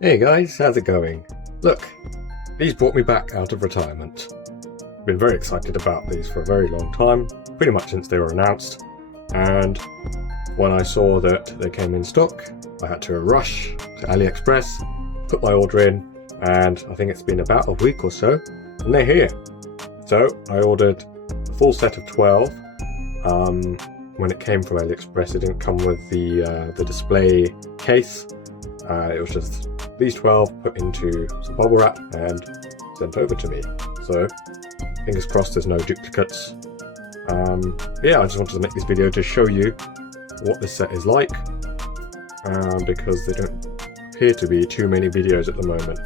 Hey guys, how's it going? Look, these brought me back out of retirement. Been very excited about these for a very long time, pretty much since they were announced, and when I saw that they came in stock, I had to rush to AliExpress, put my order in, and I think it's been about a week or so, and they're here. So I ordered a full set of 12. When it came from AliExpress, it didn't come with the display case. It was just these 12 put into some bubble wrap and sent over to me. So fingers crossed there's no duplicates. Yeah, I just wanted to make this video to show you what this set is like, because there don't appear to be too many videos at the moment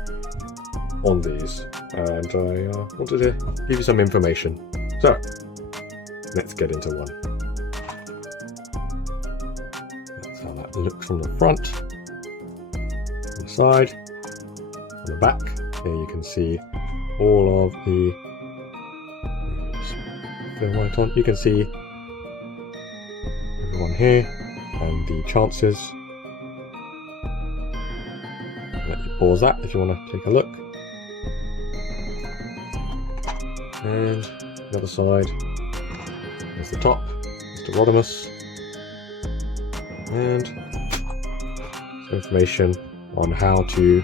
on these, and I wanted to give you some information. So let's get into one. That's how that looks from the front. On the side, on the back, here you can see all of the right on. You can see everyone here and the chances. Let you pause that if you want to take a look. And the other side is the top, Mr. Rodimus, and some information on how to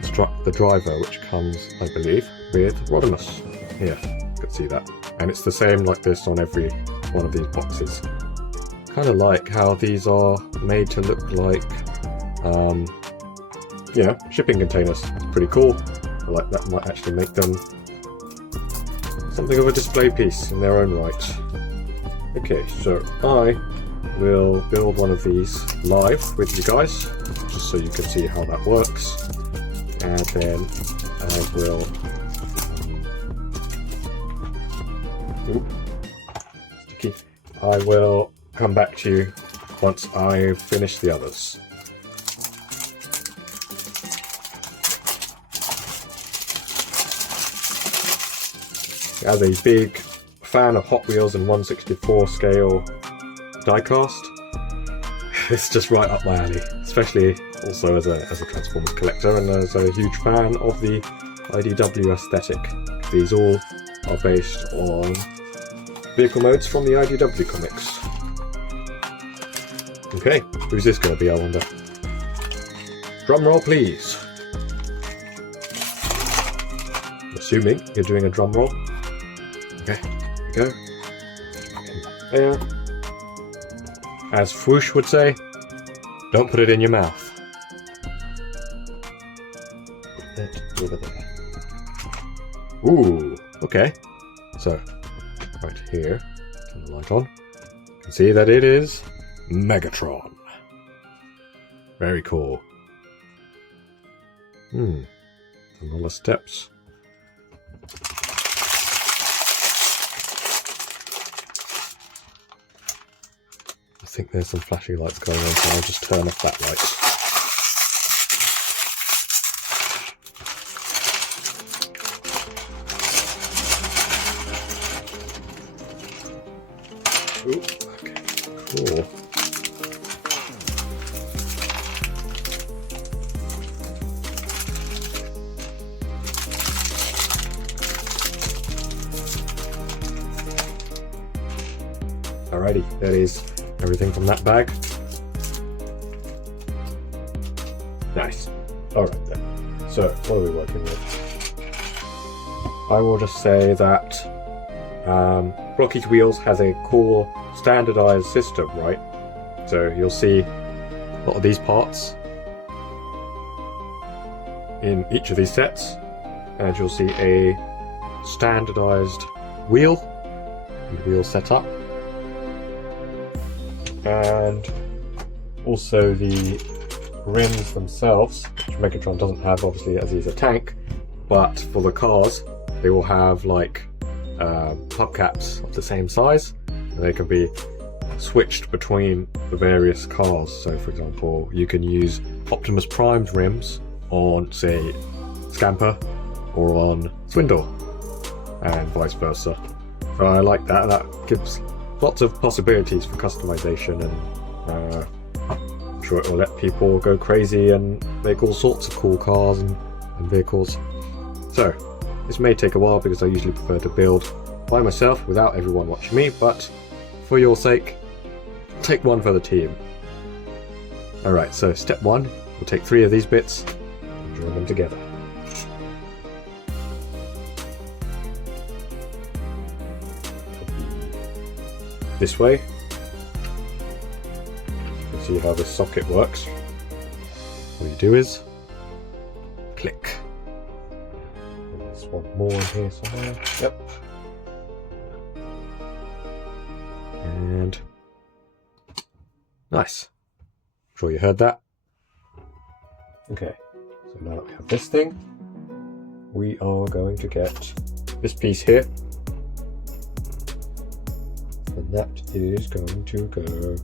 construct the driver, which comes, I believe, with Rodimus. Here, you can see that. And it's the same like this on every one of these boxes. Kind of like how these are made to look like, you know, shipping containers. It's pretty cool. I like that might actually make them something of a display piece in their own right. Okay, so I will build one of these live with you guys, just so you can see how that works, and then I will I will come back to you once I've finished the others. As a big fan of Hot Wheels and 1/64 scale diecast, it's just right up my alley, especially also as a Transformers collector and as a huge fan of the IDW aesthetic. These all are based on vehicle modes from the IDW comics. Okay, who's this going to be, I wonder? Drum roll, please. I'm assuming you're doing a drum roll. Okay, here we go. There. As Swoosh would say, don't put it in your mouth. Put it over there. Ooh, okay. So, right here, turn the light on. You can see that it is Megatron. Very cool. And all the steps. I think there's some flashing lights going on, so I'll just turn off that light. Ooh, okay, cool. Alrighty, that is everything from that bag. Nice. Alright then. So, what are we working with? I will just say that Blokees Wheels has a cool standardized system, right? So you'll see a lot of these parts in each of these sets, and you'll see a standardized wheel and wheel setup. And also the rims themselves, which Megatron doesn't have obviously as he's a tank, but for the cars they will have like hubcaps of the same size, and they can be switched between the various cars. So for example, you can use Optimus Prime's rims on, say, Scamper or on Swindle, and vice versa. So I like that. That gives lots of possibilities for customization and I'm sure it will let people go crazy and make all sorts of cool cars and vehicles. So, this may take a while because I usually prefer to build by myself without everyone watching me, but for your sake, take one for the team. Alright, so step 1, we'll take 3 of these bits and join them together. This way. You can see how this socket works. All you do is click. And there's one more in here somewhere. Yep. And nice. I'm sure you heard that. Okay, so now that we have this thing, we are going to get this piece here. And that is going to go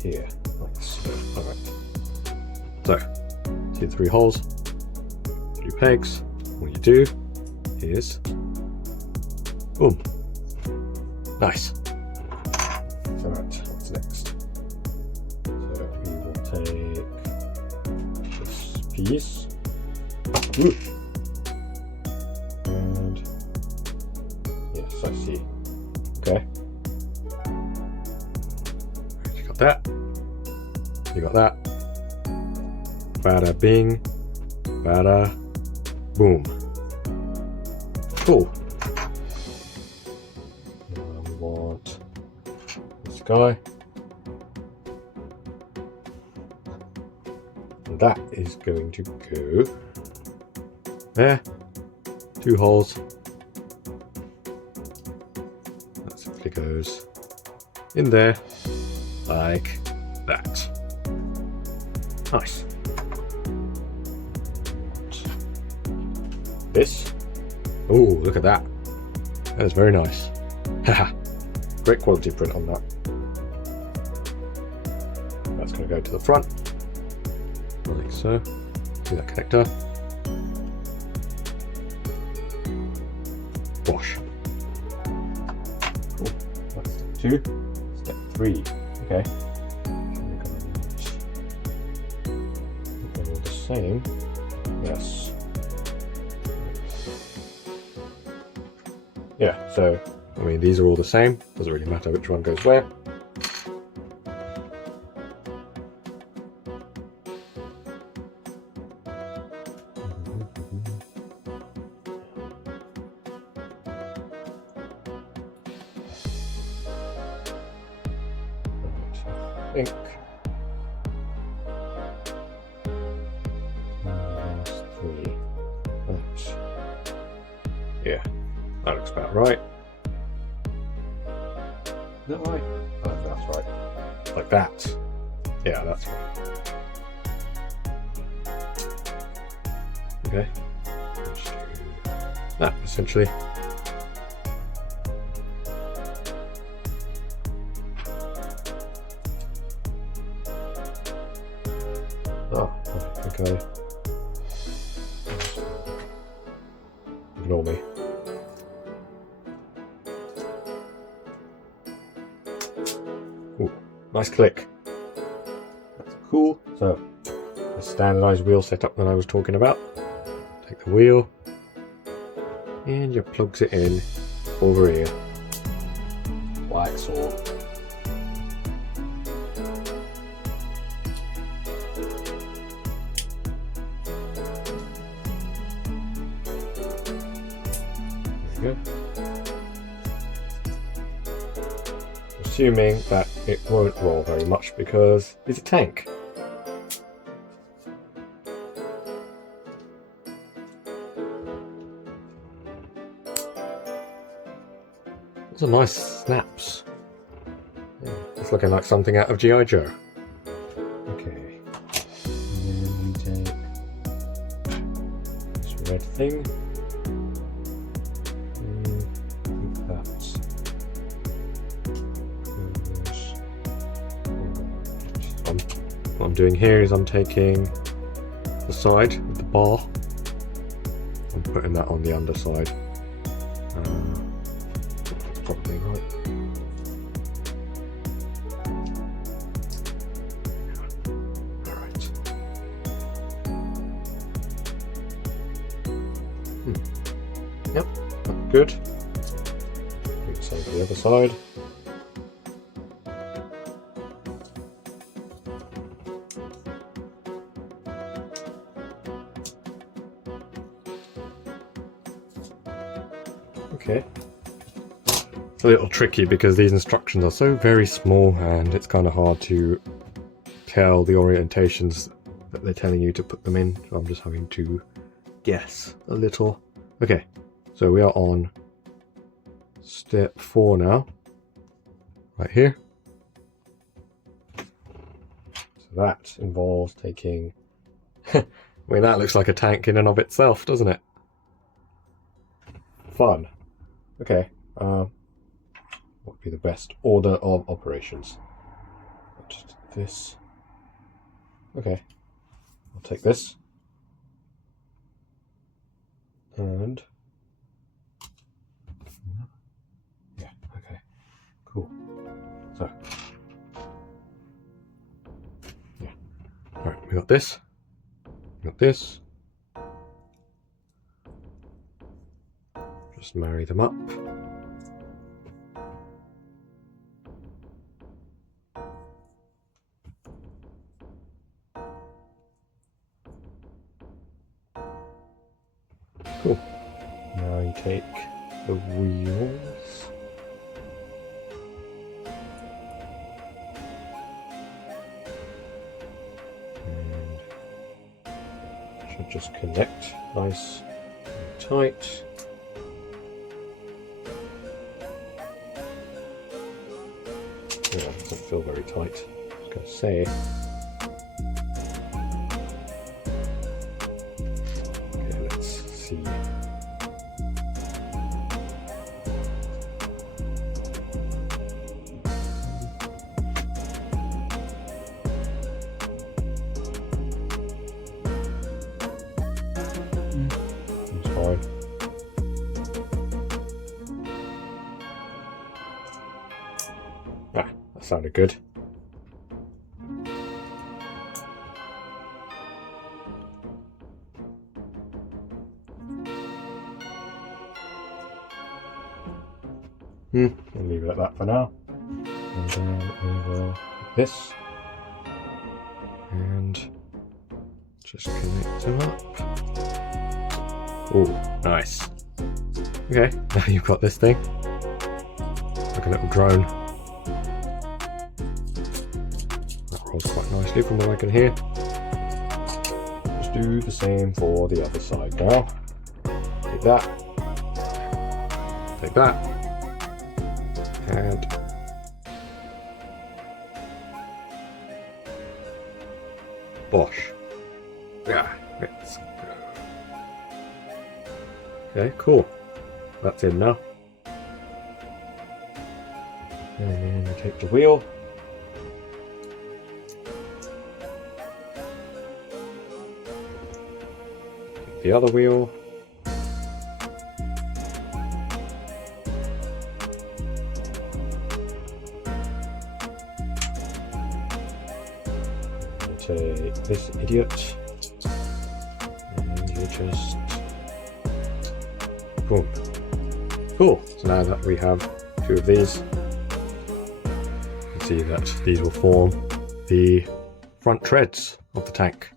here. Nice. Alright. So, see the 3 holes, 3 pegs. What you do is boom. Nice. Alright, what's next? So we will take this piece. Ooh. And yes, I see. Okay. You got that. You got that. Bada bing. Bada boom. Cool. Now we want this guy. And that is going to go there. 2 holes. It goes in there like that. Nice. This. Oh, look at that. That is very nice. Haha. Great quality print on that. That's going to go to the front. Like so. See that connector? Wash. 2, step 3. Okay. They're all the same. Yes. Yeah, so I mean these are all the same. Doesn't really matter which one goes where. I think last 3. That's, yeah, that looks about right. Is that right? Oh, that's right. Like that. Yeah, that's right. Okay. Let's do that essentially. Oh, okay. Ignore me. Ooh, nice click. That's cool. So, the standardized wheel setup that I was talking about. Take the wheel and you plugs it in over here, like so. Good. Assuming that it won't roll very much because it's a tank. Those are nice snaps. Yeah, it's looking like something out of G.I. Joe. Okay. And then we take this red thing. What I'm doing here is I'm taking the side of the bar and putting that on the underside. That's probably right. Yep, good. Do the same for the other side. Okay. It's a little tricky because these instructions are so very small and it's kind of hard to tell the orientations that they're telling you to put them in. So I'm just having to guess a little. Okay, so we are on step 4 now, right here. So that involves taking, I mean that looks like a tank in and of itself, doesn't it? Fun. Okay, what would be the best order of operations? Just this. Okay, I'll take this. And yeah, okay, cool. So yeah, all right, we got this. We got this. Just marry them up. Cool. Now you take the wheels. And should just connect nice and tight. Yeah, it doesn't feel very tight, I was going to say. Okay, let's see. It's fine. Ah, that sounded good. I'll leave it at that for now. And then we will put this and just connect them up. Oh, nice. Okay, now you've got this thing. Like a little drone. That rolls quite nicely from what I can hear. Just do the same for the other side now. Take that. Take that. And bosh. Yeah, let's go. Okay, cool. That's in now. And then we take the wheel. Take the other wheel. Take this idiot. And you just boom. Cool. So now that we have 2 of these, you can see that these will form the front treads of the tank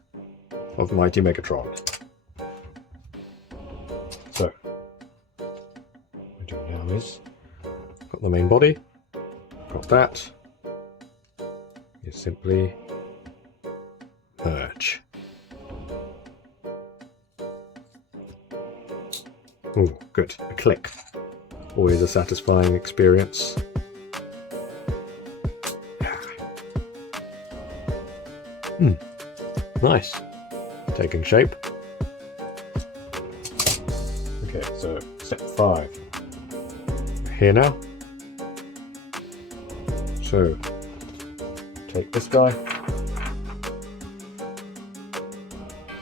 of Mighty Megatron. So, what we do now is got the main body, got that. You simply merge. Ooh, good. A click. Always a satisfying experience. Nice. Taking shape. Okay, so step 5. Here now. So, take this guy.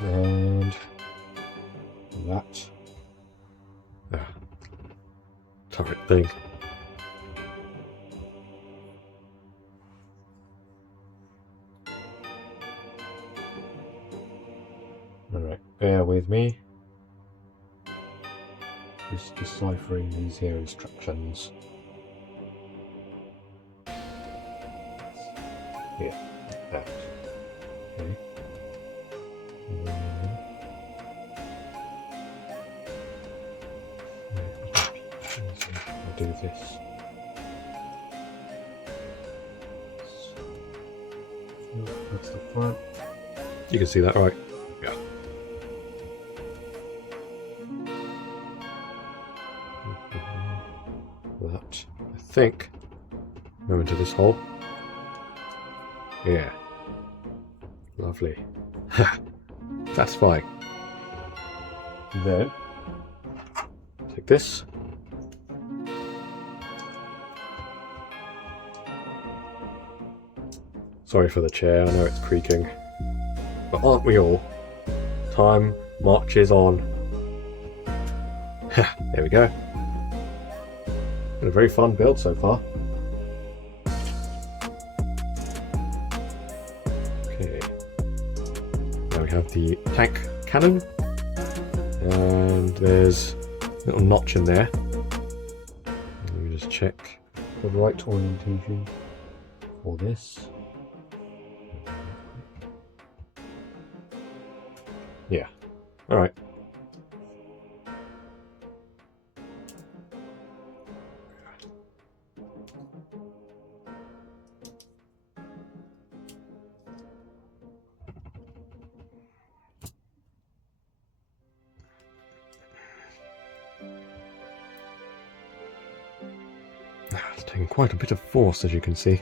And that. Turret thing. Alright, bear with me. Just deciphering these here instructions. Here, that. Okay. I'll do this. That's the front. You can see that, right? Yeah. That, I think, go into this hole. Yeah. Lovely. That's fine. Then, take this. Sorry for the chair, I know it's creaking. But aren't we all? Time marches on. There we go. Been a very fun build so far. Okay. Now we have the tank cannon. And there's a little notch in there. Let me just check the right orientation for this. Yeah, alright. It's taking quite a bit of force, as you can see.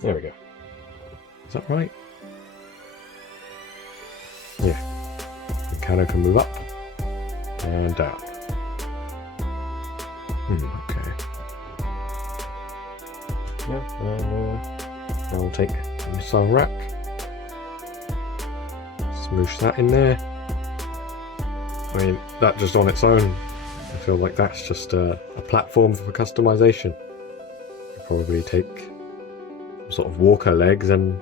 There we go. Is that right? Yeah. The cannon can move up and down. Okay. Yeah, and I'll take the missile rack. Smoosh that in there. I mean, that just on its own, I feel like that's just a platform for customization. You probably take sort of walker legs and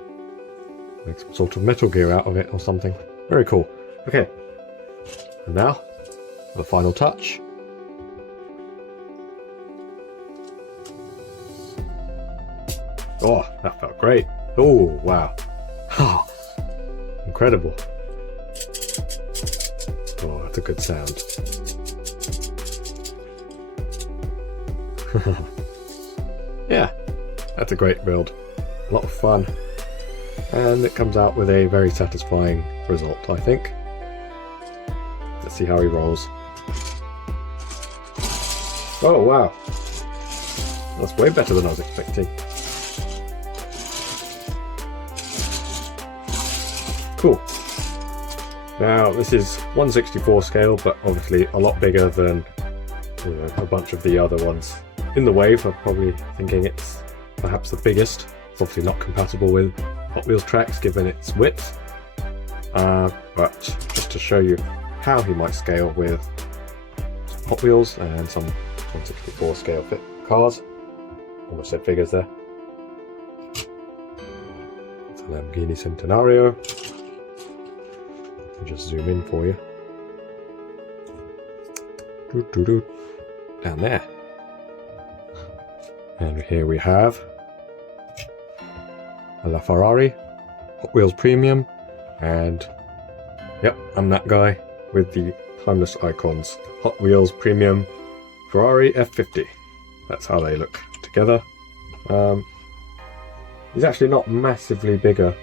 make some sort of Metal Gear out of it or something. Very cool. Okay, and now the final touch. Oh, that felt great. Oh, wow. Oh, incredible. Oh, that's a good sound. Yeah, that's a great build. A lot of fun, and it comes out with a very satisfying result, I think. Let's see how he rolls. Oh wow, that's way better than I was expecting. Cool. Now this is 1/64 scale, but obviously a lot bigger than a bunch of the other ones. In the wave, I'm probably thinking it's perhaps the biggest. It's obviously not compatible with Hot Wheels tracks given its width, but just to show you how he might scale with some Hot Wheels and some 1/64 scale fit cars. Almost said figures there. It's a Lamborghini Centenario. I'll just zoom in for you. Down there. And here we have a La Ferrari, Hot Wheels Premium, and yep, I'm that guy with the timeless icons. Hot Wheels Premium Ferrari F50. That's how they look together. He's actually not massively bigger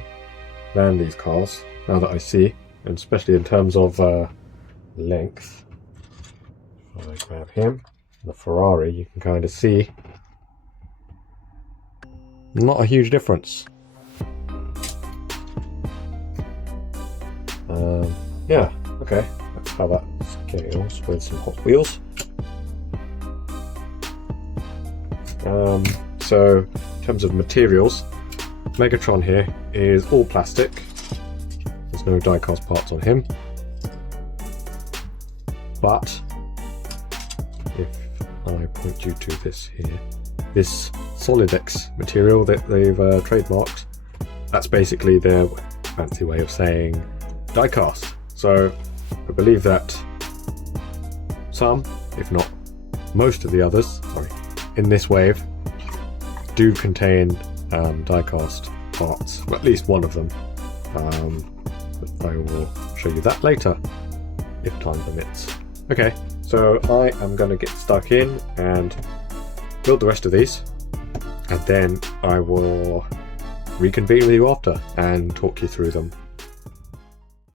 than these cars, now that I see, and especially in terms of length. If I grab him, the Ferrari, you can kind of see not a huge difference. Yeah, okay, that's how that scales with some Hot Wheels. So, in terms of materials, Megatron here is all plastic. There's no die-cast parts on him. But, if I point you to this here, this Solidex material that they've trademarked, that's basically their fancy way of saying die cast. So I believe that some, if not most of the others, in this wave do contain die cast parts, or at least one of them. But I will show you that later, if time permits. Okay, so I am going to get stuck in and build the rest of these, and then I will reconvene with you after and talk you through them